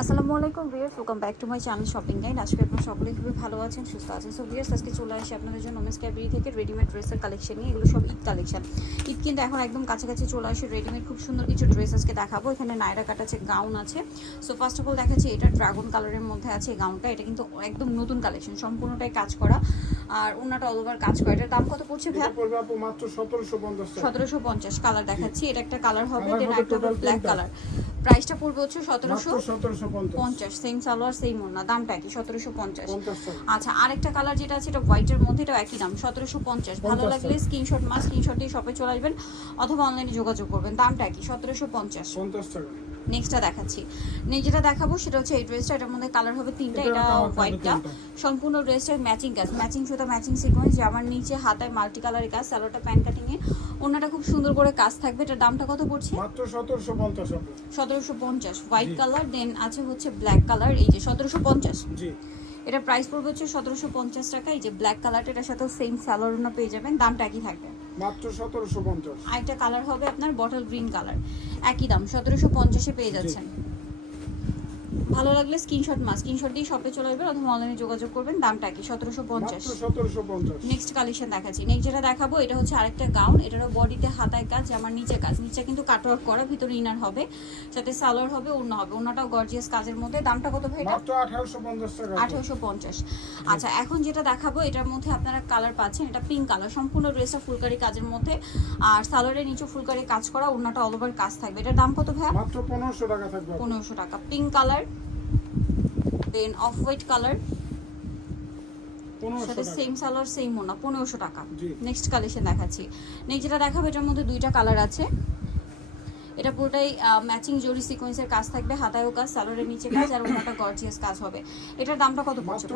আসসালামু আলাইকুম viewers, welcome back to my channel shopping guide. আজকে আপনারা সকলেই খুবই ভালো আছেন, সুস্থ আছেন। সো ভিউয়ার্স, আজকে চলে আসি আপনাদের জন্য মিস ক্যাবরি থেকে রেডিমেড ড্রেসের কালেকশন নিয়ে। এগুলো সব ঈদ কালেকশন। ঈদ কিন্তু এখন একদম কাছাকাছি চলে আসে। রেডিমেড খুব সুন্দর কিছু ড্রেস আজকে দেখাবো। এখানে নায়রা কাট আছে, গাউন আছে। সো ফার্স্ট অফ অল দেখাচ্ছি, এটা ড্রাগন কালারের মধ্যে আছে এই গাউনটা। এটা কিন্তু একদম নতুন কালেকশন, সম্পূর্ণটাই কাজ করা আর ওনাটা অল ওভার কাজ করা। এটার দাম কত পড়ছে ভাই? এটা পড়বে আপু মাত্র 1750 টাকা। 1750 কালার দেখাচ্ছি। এটা একটা কালার হবে, দেন একটা ব্ল্যাক কালার। প্রাইসটা পড়বে হচ্ছে 1750। সেম সালোয়ার সেম ওড়না, দামটা কি 1750। আচ্ছা, আরেকটা কালার যেটা আছে এটা হোয়াইটের মধ্যে, এটা একই দাম 1750। ভালো লাগলে স্ক্রিনশট স্ক্রিনশট দিয়ে শপে চলে আসবেন অথবা অনলাইনে যোগাযোগ করবেন। দামটা কি 1750 টাকা। নেক্সটটা দেখাচ্ছি। যেটা দেখাবো সেটা হচ্ছে এই ড্রেসটা। এটার মধ্যে কালার হবে তিনটা। এটা হোয়াইটটা সম্পূর্ণ ড্রেসটার ম্যাচিং কাজ, ম্যাচিং সুতা, ম্যাচিং সিকোয়েন্স। আমার নিচে হাতায় মাল্টি কালারের কাজ, সালোয়ারটা প্যান্ট কাটিং এ, ওনাটা খুব সুন্দর করে কাজ থাকবে। এটার দামটা কত পড়ছে? মাত্র 1750 আপু। 1750 হোয়াইট কালার, দেন আছে হচ্ছে ব্ল্যাক কালার। এই যে 1750। জি, এটা প্রাইস পড়বে হচ্ছে 1750 টাকা। এই যে ব্ল্যাক কালারটা, এটার সাথে সেম সালোয়ার ওড়না পেয়ে যাবেন। দামটা একই থাকবে, মাত্র 1750। আরেকটা কালার হবে আপনার বটল গ্রিন কালার, একই দাম 1750 এ পেয়ে যাচ্ছেন। ভালো লাগলে স্ক্রিনশট দিয়ে শপে চলে আসবেন অথবা অনলাইনে যোগাযোগ করবেন। দামটা কি 1750। 1750। নেক্সট কালেকশন দেখাচ্ছি। নেক্সট যেটা দেখাবো এটা হচ্ছে আরেকটা গাউন। এটারও বডিতে হাতায় কাজ, আমার নিচে কাজ, নিচে কিন্তু কাটওয়ার্ক করা, ভিতরে ইনার হবে, সাথে সালোয়ার হবে, ওড়না হবে। ওড়নাটাও গর্জিয়াস কাজের মধ্যে। দামটা কত ভাই? এটা মাত্র 1850 টাকা। 1850। আচ্ছা, এখন যেটা দেখাবো এটার মধ্যে আপনারা কালার পাচ্ছেন। এটা পিঙ্ক কালার, সম্পূর্ণ ড্রেসটা ফুলকারি কাজের মধ্যে আর সালোয়ারের নিচে ফুলকারি কাজ করা, ওড়নাটা অল ওভার কাজ থাকবে। এটার দাম কত ভাই? মাত্র 1500 টাকা থাকবে। 1500 টাকা। পিঙ্ক কালার, দেন অফ হোয়াইট কালার, সাথে সেম সালোয়ার সেম ওড়না, 1500 টাকা। নেক্সট কালেকশন দেখাচ্ছি। নেক্সট যেটা দেখাবো এটার মধ্যে দুইটা কালার আছে। এটা পুরোটাই ম্যাচিং জরি সিকোয়েন্সের কাজ থাকবে, হাতায়ও কাজ, সালোয়ারের নিচে কাজ আর ওনাটা গর্জিয়াস কাজ হবে। এটার দামটা কত পড়ছে?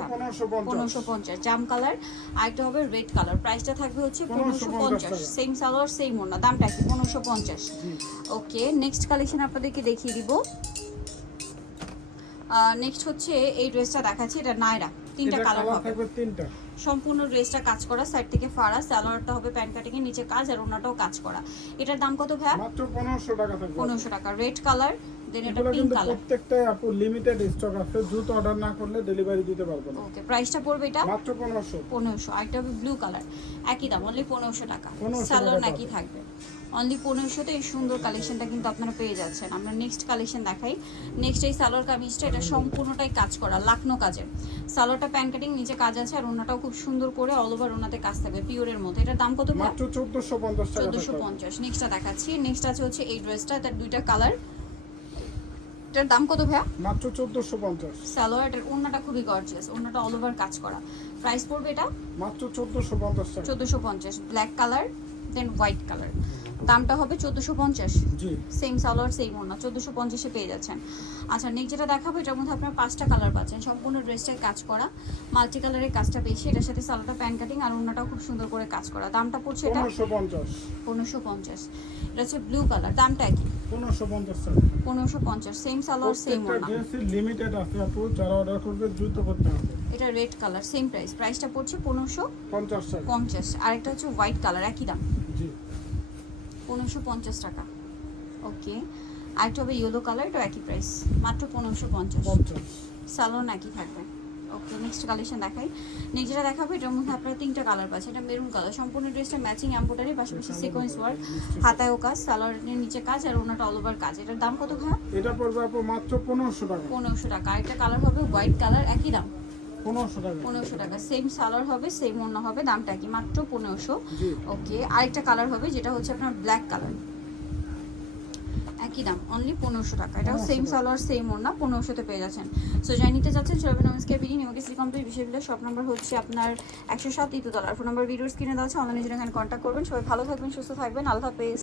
1550। জাম কালার, আরেকটা হবে রেড কালার। প্রাইসটা থাকবে হচ্ছে 1550। সেম সালোয়ার সেম ওড়না, দামটা কি 1550। ওকে, নেক্সট কালেকশন আপনাদেরকে দেখিয়ে দিব। নেক্সট হচ্ছে এই ড্রেসটা দেখাচ্ছি। এটা নায়রা, তিনটা কালার হবে, তিনটা সম্পূর্ণ ড্রেসটা কাজ করা, সাইড থেকে ফাড়া, সালোয়ারটা হবে প্যান্ট কাটিং এর নিচে কাজ আর ওনাটাও কাজ করা। এটার দাম কত ভাই? মাত্র 1500 টাকা থাকবে। 1500 টাকা। রেড কালার, দেন এটা পিঙ্ক কালার। প্রত্যেকটাই আপু লিমিটেড স্টক আছে, দ্রুত অর্ডার না করলে ডেলিভারি দিতে পারবো না। ওকে, প্রাইসটা পড়বে এটা মাত্র 1500। আরেকটা হবে ব্লু কালার, একই দাম, অনলি 1500 টাকা। সালোয়ার নাকি থাকবে অনলি 1500 তে। এই সুন্দর কালেকশনটা কিন্তু আপনারা পেয়ে যাচ্ছেন। আমরা নেক্সট কালেকশন দেখাই। নেক্সট এই সালোয়ার কামিজটা, এটা সম্পূর্ণটাই কাজ করা, লাখনো কাজের। সালোয়ারটা প্যান্ট কাটিং, নিচে কাজ আছে আর ওনাটাও খুব সুন্দর করে অল ওভার ওনাতে কাজ থাকবে পিওরের মধ্যে। এটার দাম কত? মাত্র 1450 টাকা। 1450। নেক্সটটা দেখাচ্ছি। নেক্সট আছে হচ্ছে এই ড্রেসটা, তার দুইটা কালার। এটার দাম কত ভাইয়া? মাত্র 1450। সালোয়ার, এটার ওড়নাটা খুবই গর্জিয়াস, ওড়নাটা অল ওভার কাজ করা। প্রাইস পড়বে এটা মাত্র 1450 টাকা। 1450। ব্ল্যাক কালার, দেন হোয়াইট কালার, দামটা হবে 1450। জি, সেম সালোয়ার সেম ওড়না, 1450 এ পেয়ে যাচ্ছেন। আচ্ছা, নেক্সট যেটা দেখাবো এটার মধ্যে আপনারা 5টা কালার পাচ্ছেন, সম্পূর্ণ ড্রেসটায় কাজ করা, মাল্টি কালারের কাজটা বেশি। এটার সাথে সালোয়ারটা প্যান্ট কাটিং আর ওড়নাটাও খুব সুন্দর করে কাজ করা। দামটা পড়ছে এটা 1550। এটা হচ্ছে ব্লু কালার, দামটা কি 1550 টাকা। 1550। সেম সালোয়ার সেম ওড়না। লিমিটেড আছে আপু, যারা অর্ডার করবে দ্রুত করতে হবে। এটা রেড কালার, সেম প্রাইস, প্রাইসটা পড়ছে 1550 টাকা। আরেকটা হচ্ছে হোয়াইট কালার, একই দাম, জি, 1550 টাকা। ওকে, আরেকটা হবে ইয়েলো কালার, এটা একই প্রাইস, মাত্র 1550। 50। সালোন একই থাকবে। ওকে, নেক্সট কালেকশন দেখাই। নেক্সট যেটা দেখাবো এটার মধ্যে আপনারা তিনটা কালার পাচ্ছেন। এটা মেরুন কালার, সম্পূর্ণ ড্রেসটা ম্যাচিং এমব্রয়ডারি, পাশাপাশি সিকোয়েন্স ওয়ার্ক, হাতায়ও কাজ, সালোয়ারের নিচে কাজ আর ওনাটা অল ওভার কাজ। এটার দাম কত ভাই? এটা পড়বে আপু মাত্র 1500 টাকা। 1500 টাকা। আরেকটা কালার হবে হোয়াইট কালার, একই দাম, 1500 টাকা। 1500 টাকা। সেম সালোয়ার হবে, সেম ওড়না হবে, দামটা কি মাত্র 1500। জি, ওকে, আরেকটা কালার হবে যেটা হচ্ছে আপনার ব্ল্যাক কালার, একই দাম, অনলি 1500 টাকা। এটাও সেম সালোয়ার সেম ওড়না, 1500 তে পেয়ে যাচ্ছেন। সো যাই নিতে যাচ্ছেন চলবে নমস্কার বিডি নিউকে সি কমপ্লিট বিষয়গুলো। শপ নাম্বার হচ্ছে আপনার 107 $। ফোন নাম্বার ভিডিওর স্ক্রিনে দেওয়া আছে, অনলাইনে জন্য এখানে কন্ট্যাক্ট করবেন। সবাই ভালো থাকবেন, সুস্থ থাকবেন, আল্লাহ হাফেজ।